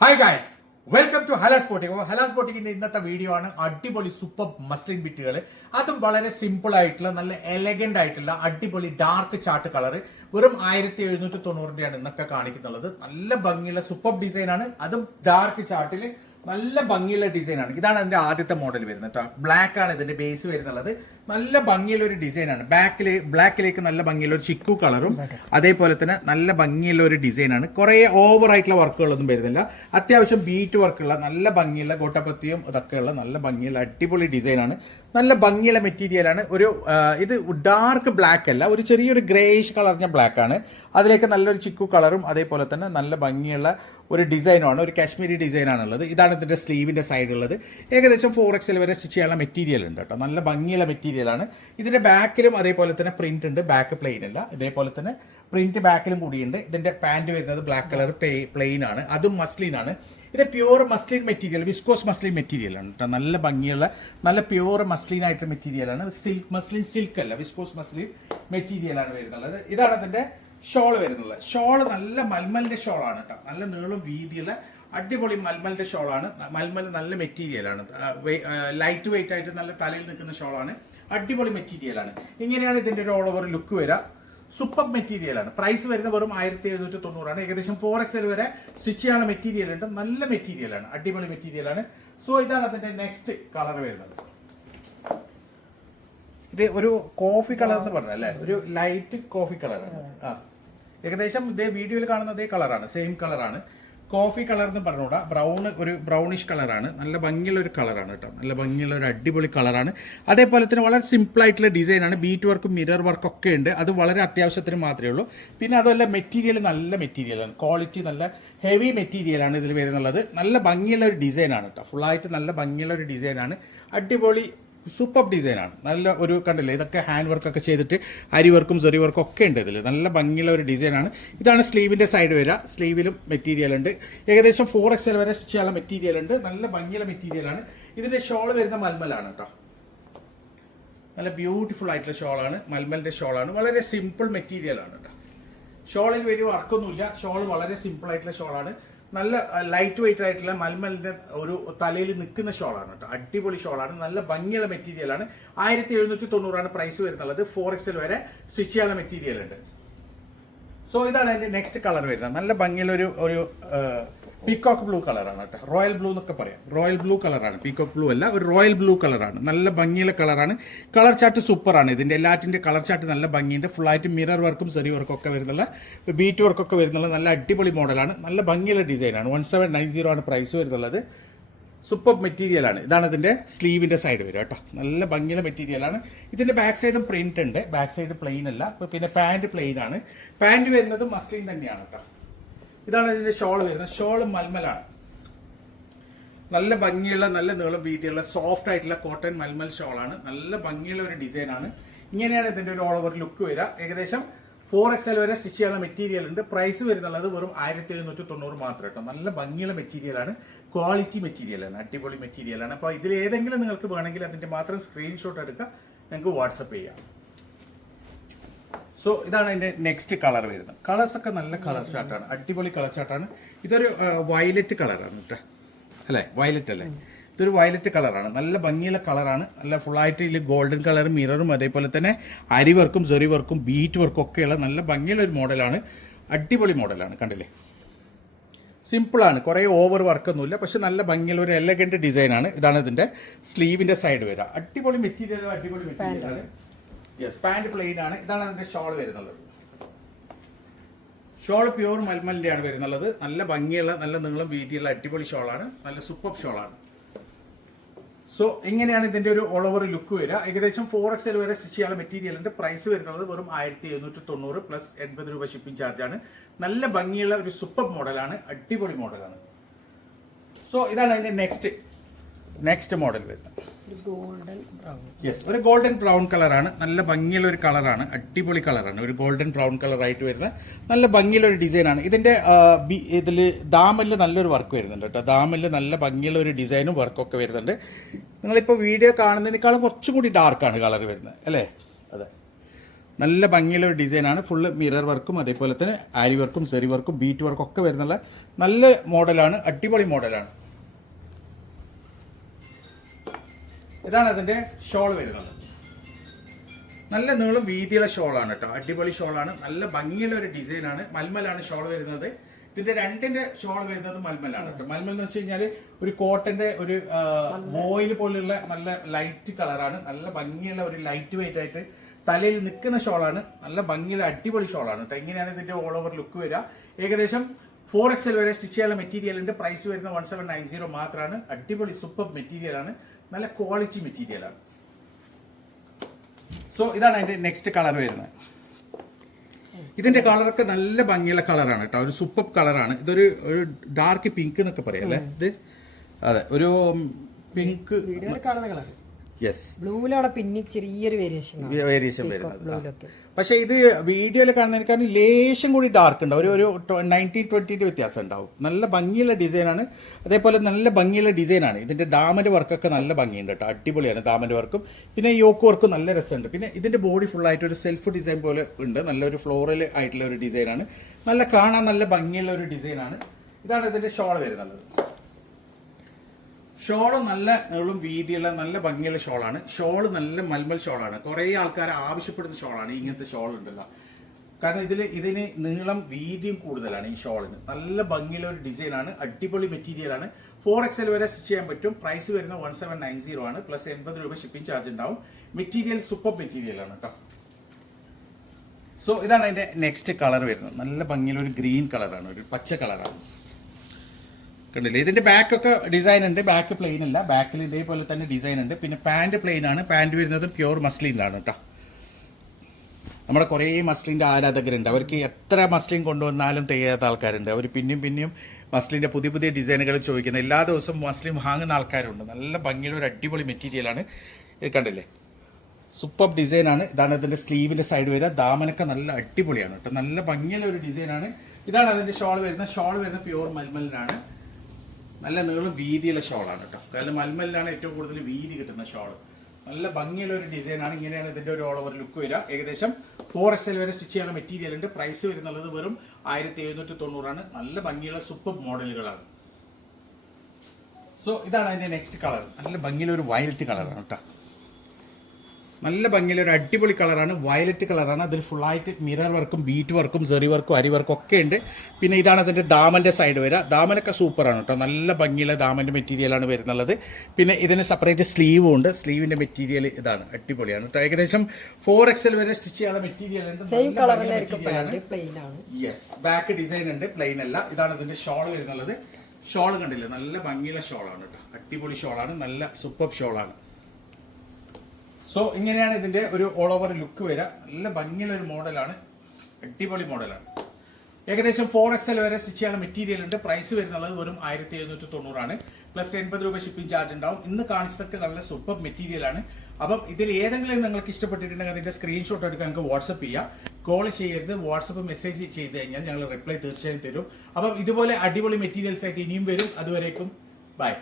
Hi guys welcome to ഹലാസ് spotting അപ്പോൾ ഹലാസ് സ്പോട്ടിങ്ങിന്റെ ഇന്നത്തെ വീഡിയോ ആണ് അടിപൊളി സൂപ്പർ മസ്ലിൻ ബിറ്റുകൾ അതും വളരെ സിമ്പിൾ ആയിട്ടുള്ള നല്ല എലഗന്റ് ആയിട്ടുള്ള അടിപൊളി ഡാർക്ക് ചാർട്ട് കളർ വെറും ആയിരത്തി എഴുന്നൂറ്റി തൊണ്ണൂറിന്റെയാണ് ഇന്നൊക്കെ കാണിക്കുന്നുള്ളത്. നല്ല ഭംഗിയുള്ള സൂപ്പർ ഡിസൈൻ ആണ്. അതും ഡാർക്ക് ചാർട്ടിൽ നല്ല ഭംഗിയുള്ള ഡിസൈൻ ആണ്. ഇതാണ് അതിന്റെ ആദ്യത്തെ മോഡൽ വരുന്നത് കേട്ടോ ബ്ലാക്ക് ആണ് ഇതിന്റെ ബേസ് വരുന്നുള്ളത്. നല്ല ഭംഗിയുള്ള ഒരു ഡിസൈൻ ആണ്. ബാക്കിൽ ബ്ലാക്കിലേക്ക് നല്ല ഭംഗിയുള്ള ഒരു ചിക്കു കളറും അതേപോലെ തന്നെ നല്ല ഭംഗിയുള്ള ഒരു ഡിസൈൻ ആണ്. കുറെ ഓവർ ആയിട്ടുള്ള വർക്കുകളൊന്നും വരുന്നില്ല. അത്യാവശ്യം ബീറ്റ് വർക്കുള്ള നല്ല ഭംഗിയുള്ള കോട്ടപ്പത്തിയും ഇതൊക്കെയുള്ള നല്ല ഭംഗിയുള്ള അടിപൊളി ഡിസൈൻ ആണ്. നല്ല ഭംഗിയുള്ള മെറ്റീരിയൽ ആണ്. ഒരു ഇത് ഡാർക്ക് ബ്ലാക്ക് അല്ല. ഒരു ചെറിയൊരു ഗ്രേയിഷ് കളറിഞ്ഞ ബ്ലാക്ക് ആണ്. അതിലേക്ക് നല്ലൊരു ചിക്കു കളറും അതേപോലെ തന്നെ നല്ല ഭംഗിയുള്ള ഒരു ഡിസൈനുമാണ് ഒരു കാശ്മീരി ഡിസൈൻ ആണുള്ളത്. ഇതാണ് ഇതിന്റെ സ്ലീവിന്റെ സൈഡുള്ളത് ഏകദേശം ഫോർ എക്സിൽ വരെ സ്റ്റിച്ച് ചെയ്യാനുള്ള മെറ്റീരിയൽ ഉണ്ട് കേട്ടോ. നല്ല ഭംഗിയുള്ള മെറ്റീരിയലാണ് ഇതിന്റെ ബാക്കിലും അതേപോലെ തന്നെ പ്രിന്റ് ഉണ്ട്. ബാക്ക് പ്ലെയിൻ അല്ല. ഇതേപോലെ തന്നെ പ്രിന്റ് ബാക്കിലും കൂടിയുണ്ട്. ഇതിന്റെ പാന്റ് വരുന്നത് ബ്ലാക്ക് കളർ പ്ലെയിൻ ആണ്. അതും മസ്ലിൻ ആണ്. ഇത് pure muslin material viscose muslin material ആണ് കേട്ടോ. നല്ല ഭംഗിയുള്ള നല്ല പ്യൂർ മസ്ലിൻ ആയിട്ടുള്ള മെറ്റീരിയൽ ആണ്. സിൽക്ക് മസ്ലിൻ സിൽക്ക് അല്ല. വിസ്കോസ് മസ്ലിൻ മെറ്റീരിയൽ ആണ് ഇതാണ് അതിന്റെ ഷോൾ വരുന്നത് ഷോൾ നല്ല മൽമലിന്റെ ഷോളാണ് കേട്ടോ. നല്ല നീളം വീതിയുള്ള അടിപൊളി മൽമലിന്റെ ഷോളാണ്. മൽമൽ നല്ല മെറ്റീരിയൽ ആണ്. ലൈറ്റ് വെയിറ്റ് ആയിട്ട് നല്ല തലയിൽ നിൽക്കുന്ന ഷോളാണ്. അടിപൊളി മെറ്റീരിയൽ ആണ്. ഇങ്ങനെയാണ് ഇതിന്റെ ഒരു ഓൾ ഓവർ ലുക്ക് വരിക സൂപ്പർ മെറ്റീരിയൽ ആണ്. പ്രൈസ് വരുന്ന വെറും ആയിരത്തി എഴുന്നൂറ്റി തൊണ്ണൂറാണ് ഏകദേശം ഫോർ എക്സൽ വരെ സ്റ്റിച്ച് ചെയ്യാനുള്ള മെറ്റീരിയൽ ഉണ്ട്. നല്ല മെറ്റീരിയലാണ് അടിപൊളി മെറ്റീരിയലാണ് സോ ഇതാണ് അതിന്റെ നെക്സ്റ്റ് കളർ വരുന്നത്. ഇത് ഒരു കോഫി കളർ എന്ന് പറഞ്ഞ അല്ലേ? ഒരു ലൈറ്റ് കോഫി കളറാണ് ആ. ഏകദേശം ഇതേ വീഡിയോയിൽ കാണുന്ന അതേ കളറാണ് സെയിം കളറാണ് കോഫി കളർ എന്ന് പറഞ്ഞുകൂടാ ബ്രൗൺ ഒരു ബ്രൗണിഷ് കളറാണ്. നല്ല ഭംഗിയുള്ള ഒരു കളറാണ് കേട്ടോ. നല്ല ഭംഗിയുള്ള ഒരു അടിപൊളി കളറാണ്. അതേപോലെ തന്നെ വളരെ സിമ്പിൾ ആയിട്ടുള്ള ഡിസൈനാണ് ബീറ്റ് വർക്കും മിറർ വർക്കും ഒക്കെ ഉണ്ട്. അത് വളരെ അത്യാവശ്യത്തിന് മാത്രമേ ഉള്ളൂ. പിന്നെ അതുമല്ല മെറ്റീരിയൽ നല്ല മെറ്റീരിയലാണ് ക്വാളിറ്റി നല്ല ഹെവി മെറ്റീരിയലാണ് ഇതിൽ വരുന്നുള്ളത്. നല്ല ഭംഗിയുള്ള ഒരു ഡിസൈനാണ് കേട്ടോ. ഫുള്ളായിട്ട് നല്ല ഭംഗിയുള്ള ഒരു ഡിസൈനാണ് അടിപൊളി സൂപ്പർ ഡിസൈനാണ് നല്ല ഒരു കണ്ടില്ലേ? ഇതൊക്കെ ഹാൻഡ് വർക്ക് ഒക്കെ ചെയ്തിട്ട് അരി വർക്കും സെറി വർക്കും ഒക്കെ ഉണ്ട് ഇതിൽ നല്ല ഭംഗിയുള്ള ഒരു ഡിസൈനാണ് ഇതാണ് സ്ലീവിന്റെ സൈഡ് വരിക സ്ലീവിലും മെറ്റീരിയൽ ഉണ്ട്. ഏകദേശം ഫോർ എക്സൽ വരെ സ്റ്റിച്ച് ചെയ്യാനുള്ള മെറ്റീരിയൽ ഉണ്ട്. നല്ല ഭംഗിയുള്ള മെറ്റീരിയലാണ് ഇതിന്റെ ഷോൾ വരുന്ന മൽമലാണ് കേട്ടോ നല്ല ബ്യൂട്ടിഫുൾ ആയിട്ടുള്ള ഷോളാണ് മൽമലിന്റെ ഷോളാണ് വളരെ സിമ്പിൾ മെറ്റീരിയൽ ആണ് കേട്ടോ ഷോളിൽ വലിയ വർക്കൊന്നുമില്ല ഷോൾ വളരെ സിമ്പിൾ ആയിട്ടുള്ള ഷോളാണ് നല്ല ലൈറ്റ് വെയിറ്റ് ആയിട്ടുള്ള മൽമലിന്റെ ഒരു തലയിൽ നിൽക്കുന്ന ഷോളാണ് കേട്ടോ. അടിപൊളി ഷോളാണ്. നല്ല ഭംഗിയുള്ള മെറ്റീരിയലാണ് ആയിരത്തി എഴുന്നൂറ്റി തൊണ്ണൂറാണ് പ്രൈസ് വരുന്നുള്ളത്. ഫോർ എക്സൽ വരെ സ്റ്റിച്ച് ചെയ്യാനുള്ള മെറ്റീരിയൽ ഉണ്ട്. സോ ഇതാണ് അതിന്റെ നെക്സ്റ്റ് കളർ വരുന്നത്. നല്ല ഭംഗിയുള്ള ഒരു ഒരു പീകോക്ക് ബ്ലൂ കളറാണ് കേട്ടോ. റോയൽ ബ്ലൂ എന്നൊക്കെ പറയാം. റോയൽ ബ്ലൂ കളറാണ് പീക്കോക്ക് ബ്ലൂ അല്ല ഒരു റോയൽ ബ്ലൂ കളറാണ് നല്ല ഭംഗിയുള്ള കളറാണ് കളർ ചാർട്ട് സൂപ്പറാണ് ഇതിന്റെ എല്ലാറ്റിന്റെ കളർ ചാർട്ട് നല്ല ഭംഗിയുണ്ട്. ഫുള്ളായിട്ട് മിറർ വർക്കും സെറി വർക്കും ഒക്കെ വരുന്നുള്ള ബീറ്റ് വർക്കൊക്കെ വരുന്നുള്ള നല്ല അടിപൊളി മോഡലാണ് നല്ല ഭംഗിയുള്ള ഡിസൈനാണ് വൺ സെവൻ നയൻ സീറോ ആണ് പ്രൈസ് വരുന്നുള്ളത്. സൂപ്പർ മെറ്റീരിയലാണ് ഇതാണ് ഇതിന്റെ സ്ലീവിന്റെ സൈഡ് വരും കേട്ടോ. നല്ല ഭംഗിയുള്ള മെറ്റീരിയലാണ് ഇതിന്റെ ബാക്ക് സൈഡും പ്രിന്റ് ഉണ്ട്. ബാക്ക് സൈഡ് പ്ലെയിൻ അല്ല. പിന്നെ പാന്റ് പ്ലെയിൻ ആണ്. പാന്റ് വരുന്നത് മസ്ലിൻ തന്നെയാണ് കേട്ടോ. ഇതാണ് ഇതിന്റെ ഷോൾ വരുന്നത്. ഷോൾ മൽമലാണ്. നല്ല ഭംഗിയുള്ള നല്ല നീളം വീതിയുള്ള സോഫ്റ്റ് ആയിട്ടുള്ള കോട്ടൺ മൽമൽ ഷോളാണ്. നല്ല ഭംഗിയുള്ള ഒരു ഡിസൈനാണ് ഇങ്ങനെയാണ് ഇതിന്റെ ഒരു ഓൾ ഓവർ ലുക്ക് വരിക. ഏകദേശം ഫോർ എക്സ് എൽ വരെ സ്റ്റിച്ച് ചെയ്യുന്ന മെറ്റീരിയൽ ഉണ്ട്. പ്രൈസ് വരുന്നുള്ളത് വെറും ആയിരത്തി എഴുന്നൂറ്റി തൊണ്ണൂറ് മാത്രം കേട്ടോ. നല്ല ഭംഗിയുള്ള മെറ്റീരിയലാണ് ക്വാളിറ്റി മെറ്റീരിയലാണ് അടിപൊളി മെറ്റീരിയലാണ് അപ്പോൾ ഇതിൽ ഏതെങ്കിലും നിങ്ങൾക്ക് വേണമെങ്കിൽ അതിന്റെ മാത്രം സ്ക്രീൻഷോട്ട് എടുക്കുക നിങ്ങൾക്ക് വാട്സപ്പ് ചെയ്യാം. സോ ഇതാണ് അതിന്റെ നെക്സ്റ്റ് കളർ വരുന്നത്. കളേഴ്സ് ഒക്കെ നല്ല കളർ ചാർട്ടാണ് അടിപൊളി കളർ ചാർട്ടാണ് ഇതൊരു വയലറ്റ് കളറാണ് കേട്ടോ അല്ലേ? വയലറ്റ് അല്ലേ? ഇതൊരു വയലറ്റ് കളറാണ് നല്ല ഭംഗിയുള്ള കളറാണ് നല്ല ഫുള്ളായിട്ട് ഇതിൽ ഗോൾഡൻ കളർ മിററും അതേപോലെ തന്നെ അരി വർക്കും സെറി വർക്കും ബീറ്റ് വർക്കും ഒക്കെയുള്ള നല്ല ഭംഗിയുള്ള ഒരു മോഡലാണ് അടിപൊളി മോഡലാണ് കണ്ടില്ലേ? സിമ്പിളാണ് കുറേ ഓവർ വർക്കൊന്നുമില്ല പക്ഷെ നല്ല ഭംഗിയുള്ള ഒരു എലഗന്റ് ഡിസൈനാണ് ഇതാണ് ഇതിന്റെ സ്ലീവിന്റെ സൈഡ് വരിക. അടിപൊളി മെറ്റീരിയൽ അടിപൊളി മെറ്റീരിയലാണ് യെസ് പാന്റ് പ്ലെയിൻ ആണ്. ഇതാണ് അതിന്റെ ഷോൾ വരുന്നത് ഷോൾ പ്യൂർ മൽമല്ലിയാണ് വരുന്നുള്ളത്. നല്ല ഭംഗിയുള്ള നല്ല നീളം വീതിയുള്ള അടിപൊളി ഷോളാണ് നല്ല സൂപ്പർ ഷോളാണ് സോ എങ്ങനെയാണ് ഇതിന്റെ ഒരു ഓൾ ഓവർ ലുക്ക് വരിക. ഏകദേശം ഫോർ എക്സ് എൽ വരെ സ്റ്റിച്ച് ചെയ്യാനുള്ള മെറ്റീരിയലിന്റെ പ്രൈസ് വരുന്നത് വെറും ആയിരത്തി എഴുന്നൂറ്റി തൊണ്ണൂറ് പ്ലസ് എൺപത് രൂപ ഷിപ്പിംഗ് ചാർജ് ആണ്. നല്ല ഭംഗിയുള്ള ഒരു സൂപ്പർ മോഡലാണ് അടിപൊളി മോഡലാണ് സോ ഇതാണ് അതിന്റെ നെക്സ്റ്റ് നെക്സ്റ്റ് മോഡൽ വരുന്നത്. യെസ് ഒരു ഗോൾഡൻ ബ്രൗൺ കളറാണ് നല്ല ഭംഗിയുള്ള ഒരു കളറാണ് അടിപൊളി കളറാണ് ഒരു ഗോൾഡൻ ബ്രൗൺ കളർ ആയിട്ട് വരുന്ന നല്ല ഭംഗിയുള്ള ഒരു ഡിസൈനാണ് ഇതിന്റെ ഇതിൽ ദാമൽ നല്ലൊരു വർക്ക് വരുന്നുണ്ട് കേട്ടോ. ദാമൽ നല്ല ഭംഗിയുള്ള ഒരു ഡിസൈനും വർക്കൊക്കെ വരുന്നുണ്ട്. നിങ്ങളിപ്പോൾ വീഡിയോ കാണുന്നതിനേക്കാളും കുറച്ചും കൂടി ഡാർക്കാണ് കളർ വരുന്നത് അല്ലേ? അതെ. നല്ല ഭംഗിയുള്ള ഒരു ഡിസൈനാണ് ഫുള്ള് മിറർ വർക്കും അതേപോലെ തന്നെ ആരി വർക്കും സെറി വർക്കും ബീറ്റ് വർക്കും ഒക്കെ വരുന്നുള്ള നല്ല മോഡലാണ് അടിപൊളി മോഡലാണ് ഇതാണ് അതിന്റെ ഷോൾ വരുന്നത്. നല്ല നീളം വീതിയുള്ള ഷോളാണ് കേട്ടോ. അടിപൊളി ഷോളാണ്. നല്ല ഭംഗിയുള്ള ഒരു ഡിസൈനാണ്. മൽമലാണ് ഷോൾ വരുന്നത്. ഇതിന്റെ രണ്ടിന്റെ ഷോൾ വരുന്നത് മൽമലാണ് കേട്ടോ. മൽമൽ എന്ന് വെച്ച് കഴിഞ്ഞാൽ ഒരു കോട്ടന്റെ ഒരു മോയിൽ പോലുള്ള നല്ല ലൈറ്റ് കളറാണ്. നല്ല ഭംഗിയുള്ള ഒരു ലൈറ്റ് വെയിറ്റ് ആയിട്ട് തലയിൽ നിൽക്കുന്ന ഷോളാണ്. നല്ല ഭംഗിയുള്ള അടിപൊളി ഷോളാണ് കേട്ടോ. ഇങ്ങനെയാണ് ഇതിന്റെ ഓൾ ഓവർ ലുക്ക് വരിക. ഏകദേശം ഫോർ എക്സൽ വരെ സ്റ്റിച്ച് ചെയ്യാനുള്ള മെറ്റീരിയലിന്റെ പ്രൈസ് വരുന്ന വൺ സെവൻ നയൻ സീറോ മാത്രമാണ് അടിപൊളി സൂപ്പർ മെറ്റീരിയലാണ് നല്ല ക്വാളിറ്റി മെറ്റീരിയലാണ് സോ ഇതാണ് അതിന്റെ നെക്സ്റ്റ് കളർ വരുന്നത്. ഇതിന്റെ കളറൊക്കെ നല്ല ഭംഗിയുള്ള കളറാണ് കേട്ടോ. ഒരു സൂപ്പർ കളറാണ് ഇതൊരു ഒരു ഡാർക്ക് പിങ്ക് എന്നൊക്കെ പറയാം അല്ലേ? ഇത് അതെ ഒരു പിങ്ക് വീഡിയോയിൽ കാണുന്ന കളർ യെസ് ബ്ലൂവിലവിടെ പിന്നെ ചെറിയൊരു വേരിയേഷൻ വേരിയേഷൻ വരുന്നത്. പക്ഷെ ഇത് വീഡിയോയിൽ കാണുന്നതിനേക്കാളും ലേശം കൂടി ഡാർക്ക് ഉണ്ടാവും. ഒരു ഒരു നയന്റീൻ ട്വന്റിന്റെ വ്യത്യാസം ഉണ്ടാവും. നല്ല ഭംഗിയുള്ള ഡിസൈനാണ് അതേപോലെ നല്ല ഭംഗിയുള്ള ഡിസൈനാണ് ഇതിന്റെ ഡാമന്റെ വർക്കൊക്കെ നല്ല ഭംഗിയുണ്ട് കേട്ടോ. അടിപൊളിയാണ് ഡാമന്റെ വർക്കും പിന്നെ യോക്ക് വർക്കും നല്ല രസമുണ്ട്. പിന്നെ ഇതിന്റെ ബോഡി ഫുൾ ആയിട്ട് ഒരു സെൽഫ് ഡിസൈൻ പോലെ ഉണ്ട്. നല്ലൊരു ഫ്ലോറൽ ആയിട്ടുള്ള ഒരു ഡിസൈനാണ് നല്ല കാണാൻ നല്ല ഭംഗിയുള്ള ഒരു ഡിസൈനാണ് ഇതാണ് ഇതിന്റെ ഷോൾ വരുന്നത്. ഷോൾ നല്ല നീളും വീതിയുള്ള നല്ല ഭംഗിയുള്ള ഷോളാണ്. ഷോൾ നല്ല മൽമൽ ഷോളാണ്. കുറേ ആൾക്കാർ ആവശ്യപ്പെടുന്ന ഷോളാണ് ഇങ്ങനത്തെ ഷോൾ ഉണ്ടല്ലോ കാരണം ഇതിൽ ഇതിന് നീളം വീതിയും കൂടുതലാണ് ഈ ഷോളിന്. നല്ല ഭംഗിയുള്ള ഒരു ഡിസൈനാണ്. അടിപൊളി മെറ്റീരിയലാണ് ഫോർ എക്സൽ വരെ സ്റ്റിച്ച് ചെയ്യാൻ പറ്റും. പ്രൈസ് വരുന്ന വൺ സെവൻ നയൻ സീറോ ആണ്. പ്ലസ് എൺപത് രൂപ ഷിപ്പിംഗ് ചാർജ് ഉണ്ടാവും. മെറ്റീരിയൽ സൂപ്പർ മെറ്റീരിയലാണ് കേട്ടോ സോ ഇതാണ് അതിന്റെ നെക്സ്റ്റ് കളർ വരുന്നത്. നല്ല ഭംഗിയുള്ള ഒരു ഗ്രീൻ കളറാണ് ഒരു പച്ച കളറാണ് കണ്ടില്ലേ? ഇതിന്റെ ബാക്ക് ഒക്കെ ഡിസൈൻ ഉണ്ട്. ബാക്ക് പ്ലെയിൻ അല്ല. ബാക്കിൽ ഇതേപോലെ തന്നെ ഡിസൈൻ ഉണ്ട്. പിന്നെ പാന്റ് പ്ലെയിൻ ആണ്. പാന്റ് വരുന്നത് പ്യൂർ മസ്ലിനിലാണ് കേട്ടോ നമ്മുടെ കുറേ മസ്ലിന്റെ ആരാധകരുണ്ട്. അവർക്ക് എത്ര മസ്ലിൻ കൊണ്ടുവന്നാലും തികയാത്ത ആൾക്കാരുണ്ട്. അവർ പിന്നെയും പിന്നെയും മസ്ലിന്റെ പുതിയ പുതിയ ഡിസൈനുകൾ ചോദിക്കുന്നത് എല്ലാ ദിവസവും മസ്ലിൻ വാങ്ങുന്ന ആൾക്കാരുണ്ട്. നല്ല ഭംഗിയുള്ള ഒരു അടിപൊളി മെറ്റീരിയലാണ് ഇത് കണ്ടില്ലേ? സൂപ്പർ ഡിസൈനാണ് ഇതാണ് ഇതിന്റെ സ്ലീവിന്റെ സൈഡ് വരിക ദാമനൊക്കെ നല്ല അടിപൊളിയാണ് കേട്ടോ നല്ല ഭംഗിയുള്ള ഒരു ഡിസൈനാണ് ഇതാണ് അതിന്റെ ഷോൾ വരുന്നത്. ഷോൾ വരുന്നത് പ്യൂർ മൽമലിനാണ് നല്ല നീളം വീതിയുള്ള ഷോളാണ് കേട്ടോ. കാരണം മൽമലിലാണ് ഏറ്റവും കൂടുതൽ വീതി കിട്ടുന്ന ഷോൾ നല്ല ഭംഗിയുള്ള ഒരു ആണ്. ഇങ്ങനെയാണ് ഇതിന്റെ ഒരു ഓൾ ഓവർ ലുക്ക് വരിക. ഏകദേശം ഫോർ എക്സ് എൽ വരെ സ്റ്റിച്ച് ചെയ്യുന്ന മെറ്റീരിയൽ ഉണ്ട്. പ്രൈസ് വരുന്നുള്ളത് വെറും ആയിരത്തി എഴുന്നൂറ്റി തൊണ്ണൂറാണ് നല്ല ഭംഗിയുള്ള സൂപ്പർ മോഡലുകളാണ് സോ ഇതാണ് അതിന്റെ നെക്സ്റ്റ് കളർ നല്ല ഭംഗിയുള്ള ഒരു വയലറ്റ് കളറാണ് കേട്ടോ. നല്ല ഭംഗിയുള്ള ഒരു അടിപൊളി കളറാണ്. വയലറ്റ് കളറാണ്. അതിൽ ഫുള്ളായിട്ട് മിറർ വർക്കും ബീറ്റ് വർക്കും സെറി വർക്കും അരി വർക്കും ഒക്കെ ഉണ്ട്. പിന്നെ ഇതാണ് അതിന്റെ ദാമന്റെ സൈഡ് വരിക. ദാമനൊക്കെ സൂപ്പറാണ് കേട്ടോ. നല്ല ഭംഗിയുള്ള ദാമന്റെ മെറ്റീരിയലാണ് വരുന്നുള്ളത്. പിന്നെ ഇതിന് സെപ്പറേറ്റ് സ്ലീവും ഉണ്ട്. സ്ലീവിന്റെ മെറ്റീരിയൽ ഇതാണ്. അടിപൊളിയാണ് കേട്ടോ. ഏകദേശം ഫോർ എക്സൽ വരെ സ്റ്റിച്ച് ചെയ്യാനുള്ള മെറ്റീരിയൽ ഉണ്ട്. യെസ് ബാക്ക് ഡിസൈൻ ഉണ്ട്. പ്ലെയിൻ അല്ല. ഇതാണ് ഇതിന്റെ ഷോൾ വരുന്നുള്ളത്. ഷോൾ കണ്ടില്ലേ? നല്ല ഭംഗിയുള്ള ഷോളാണ് കേട്ടോ. അടിപൊളി ഷോളാണ് നല്ല സൂപ്പർ ഷോളാണ് സോ ഇങ്ങനെയാണ് ഇതിന്റെ ഒരു ഓൾ ഓവർ ലുക്ക് വരിക. നല്ല ഭംഗിയുള്ള ഒരു മോഡലാണ്. അടിപൊളി മോഡലാണ്. ഏകദേശം ഫോർ എക്സ് എൽ വരെ സ്റ്റിച്ച് ചെയ്യാനുള്ള മെറ്റീരിയൽ ഉണ്ട്. പ്രൈസ് വരുന്നത് വെറും ആയിരത്തി എഴുന്നൂറ്റി തൊണ്ണൂറാണ് പ്ലസ് എൺപത് രൂപ ഷിപ്പിംഗ് ചാർജ് ഉണ്ടാവും. ഇന്ന് കാണിച്ചതൊക്കെ നല്ല സൂപ്പർ മെറ്റീരിയൽ ആണ്. അപ്പം ഇതിൽ ഏതെങ്കിലും നിങ്ങൾക്ക് ഇഷ്ടപ്പെട്ടിട്ടുണ്ടെങ്കിൽ അതിന്റെ സ്ക്രീൻഷോട്ട് എടുക്കാൻ നിങ്ങൾക്ക് വാട്സപ്പ് ചെയ്യാം. കോൾ ചെയ്യരുത്. വാട്സപ്പ് മെസ്സേജ് ചെയ്ത് കഴിഞ്ഞാൽ ഞങ്ങൾ റിപ്ലൈ തീർച്ചയായും തരും. അപ്പം ഇതുപോലെ അടിപൊളി മെറ്റീരിയൽസ് ആയിട്ട് ഇനിയും വരും. അതുവരേക്കും. ബൈ